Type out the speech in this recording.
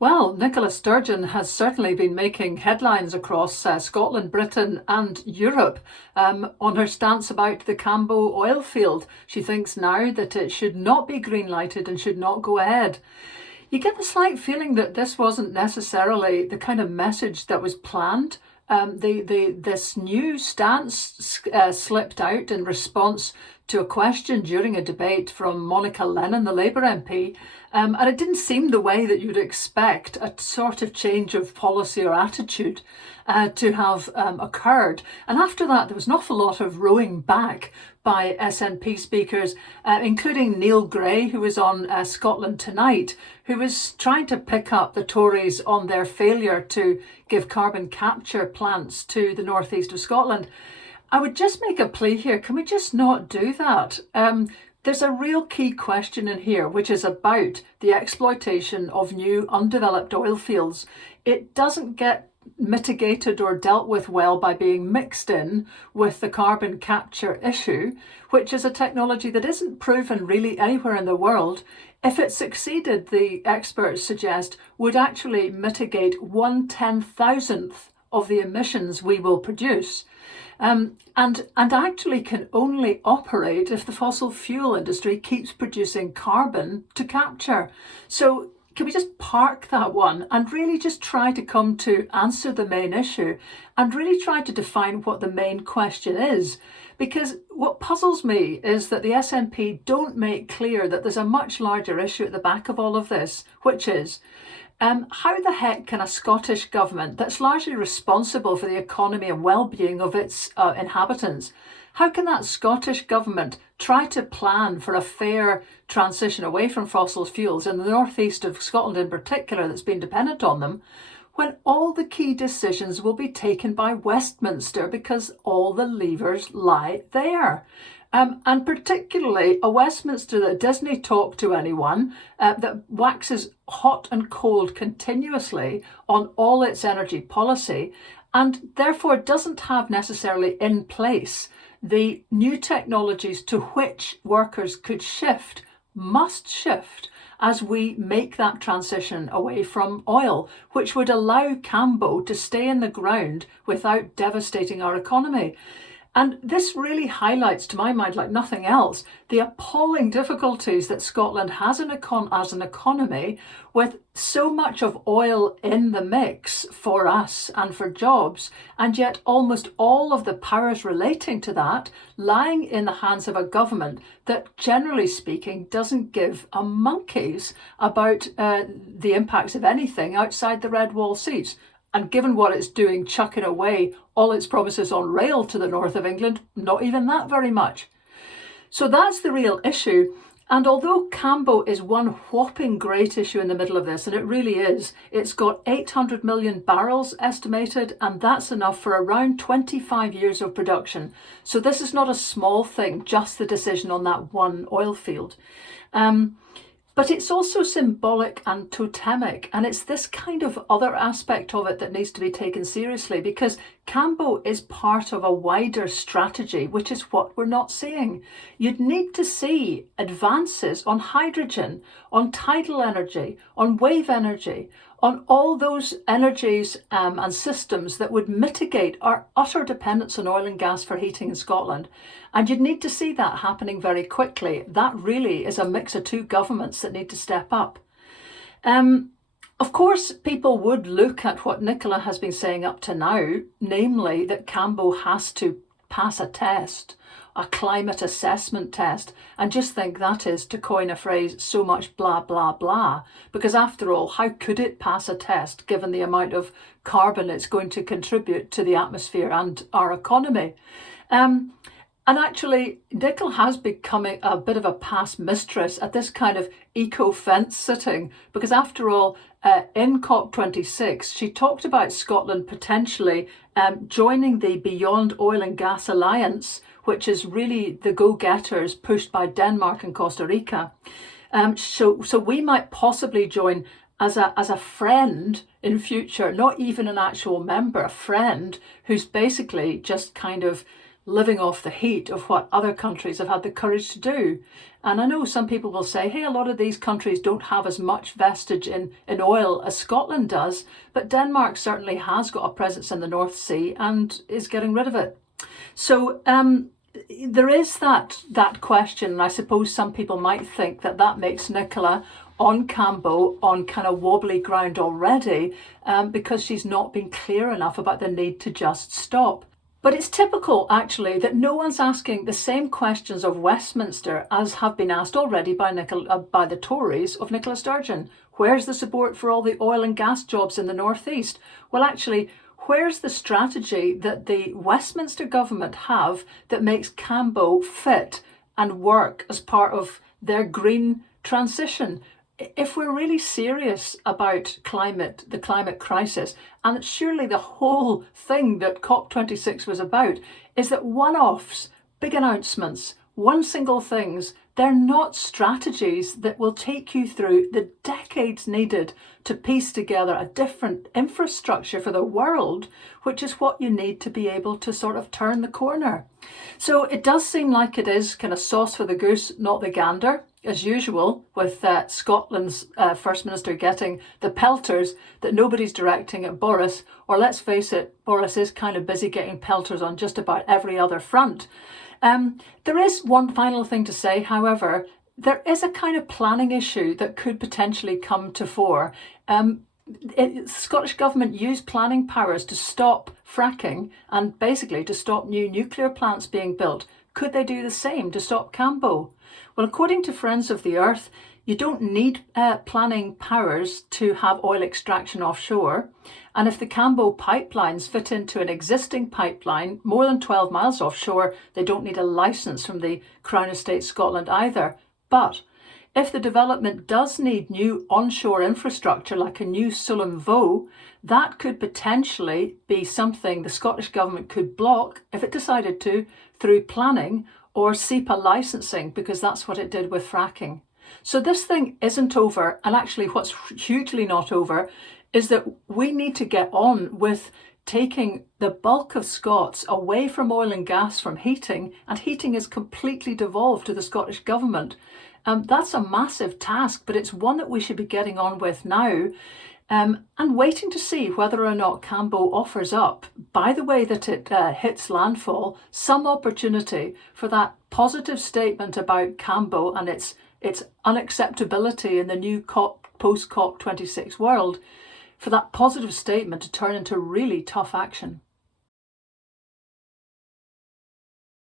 Well, Nicola Sturgeon has certainly been making headlines across Scotland, Britain and Europe on her stance about the Cambo oil field. She thinks now that it should not be green-lighted and should not go ahead. You get the slight feeling that this wasn't necessarily the kind of message that was planned. This new stance slipped out in response to a question during a debate from Monica Lennon, the Labour MP, and it didn't seem the way that you'd expect a sort of change of policy or attitude to have occurred. And after that, there was an awful lot of rowing back by SNP speakers, including Neil Gray, who was on Scotland Tonight, who was trying to pick up the Tories on their failure to give carbon capture plants to the northeast of Scotland. I would just make a plea here. Can we just not do that? There's a real key question in here, which is about the exploitation of new undeveloped oil fields. It doesn't get mitigated or dealt with well by being mixed in with the carbon capture issue, which is a technology that isn't proven really anywhere in the world. If it succeeded, the experts suggest, would actually mitigate 1/10,000th of the emissions we will produce. And actually can only operate if the fossil fuel industry keeps producing carbon to capture. So can we just park that one and really just try to come to answer the main issue and really try to define what the main question is? Because what puzzles me is that the SNP don't make clear that there's a much larger issue at the back of all of this, which is how the heck can a Scottish government that's largely responsible for the economy and well-being of its inhabitants, how can that Scottish government try to plan for a fair transition away from fossil fuels in the northeast of Scotland in particular that's been dependent on them, when all the key decisions will be taken by Westminster because all the levers lie there? And particularly a Westminster that doesn't talk to anyone, that waxes hot and cold continuously on all its energy policy, and therefore doesn't have necessarily in place the new technologies to which workers could shift, must shift, as we make that transition away from oil, which would allow Cambo to stay in the ground without devastating our economy. And this really highlights, to my mind, like nothing else, the appalling difficulties that Scotland has as an economy, with so much of oil in the mix for us and for jobs, and yet almost all of the powers relating to that lying in the hands of a government that, generally speaking, doesn't give a monkey's about the impacts of anything outside the red wall seats. And given what it's doing, chucking away all its promises on rail to the north of England, not even that very much. So that's the real issue. And although Cambo is one whopping great issue in the middle of this, and it really is, it's got 800 million barrels estimated, and that's enough for around 25 years of production. So this is not a small thing, just the decision on that one oil field. But it's also symbolic and totemic, and it's this kind of other aspect of it that needs to be taken seriously, because Cambo is part of a wider strategy, which is what we're not seeing. You'd need to see advances on hydrogen, on tidal energy, on wave energy, on all those energies and systems that would mitigate our utter dependence on oil and gas for heating in Scotland. And you'd need to see that happening very quickly. That really is a mix of two governments that need to step up. Of course, people would look at what Nicola has been saying up to now, namely that Cambo has to pass a test, a climate assessment test, and just think that is, to coin a phrase, so much blah, blah, blah. Because after all, how could it pass a test given the amount of carbon it's going to contribute to the atmosphere and our economy? And actually, Nicola has become a bit of a past mistress at this kind of eco-fence sitting, because after all, in COP26, she talked about Scotland potentially joining the Beyond Oil and Gas Alliance, which is really the go-getters pushed by Denmark and Costa Rica. So we might possibly join as a friend in future, not even an actual member, a friend who's basically just kind of living off the heat of what other countries have had the courage to do. And I know some people will say, hey, a lot of these countries don't have as much vestige in oil as Scotland does, but Denmark certainly has got a presence in the North Sea and is getting rid of it. So there is that question, and I suppose some people might think that makes Nicola on Cambo on kind of wobbly ground already, because she's not been clear enough about the need to just stop. But it's typical, actually, that no one's asking the same questions of Westminster as have been asked already by the Tories of Nicola Sturgeon. Where's the support for all the oil and gas jobs in the northeast? Well, actually, where's the strategy that the Westminster government have that makes Cambo fit and work as part of their green transition? If we're really serious about the climate crisis, and surely the whole thing that COP26 was about is that one-offs, big announcements, one single things, they're not strategies that will take you through the decades needed to piece together a different infrastructure for the world, which is what you need to be able to sort of turn the corner. So it does seem like it is kind of sauce for the goose, not the gander, as usual, with Scotland's First Minister getting the pelters that nobody's directing at Boris, or let's face it, Boris is kind of busy getting pelters on just about every other front. There is one final thing to say, however. There is a kind of planning issue that could potentially come to fore. The Scottish Government used planning powers to stop fracking and basically to stop new nuclear plants being built. Could they do the same to stop Cambo? Well, according to Friends of the Earth, you don't need planning powers to have oil extraction offshore. And if the Cambo pipelines fit into an existing pipeline more than 12 miles offshore, they don't need a licence from the Crown Estate Scotland either. But if the development does need new onshore infrastructure, like a new Sullom Voe, that could potentially be something the Scottish Government could block, if it decided to, through planning or SEPA licensing, because that's what it did with fracking. So this thing isn't over, and actually what's hugely not over is that we need to get on with taking the bulk of Scots away from oil and gas, from heating, and heating is completely devolved to the Scottish Government. That's a massive task, but it's one that we should be getting on with now, and waiting to see whether or not Cambo offers up, by the way that it hits landfall, some opportunity for that positive statement about Cambo and its unacceptability in the new post-COP26 world, for that positive statement to turn into really tough action.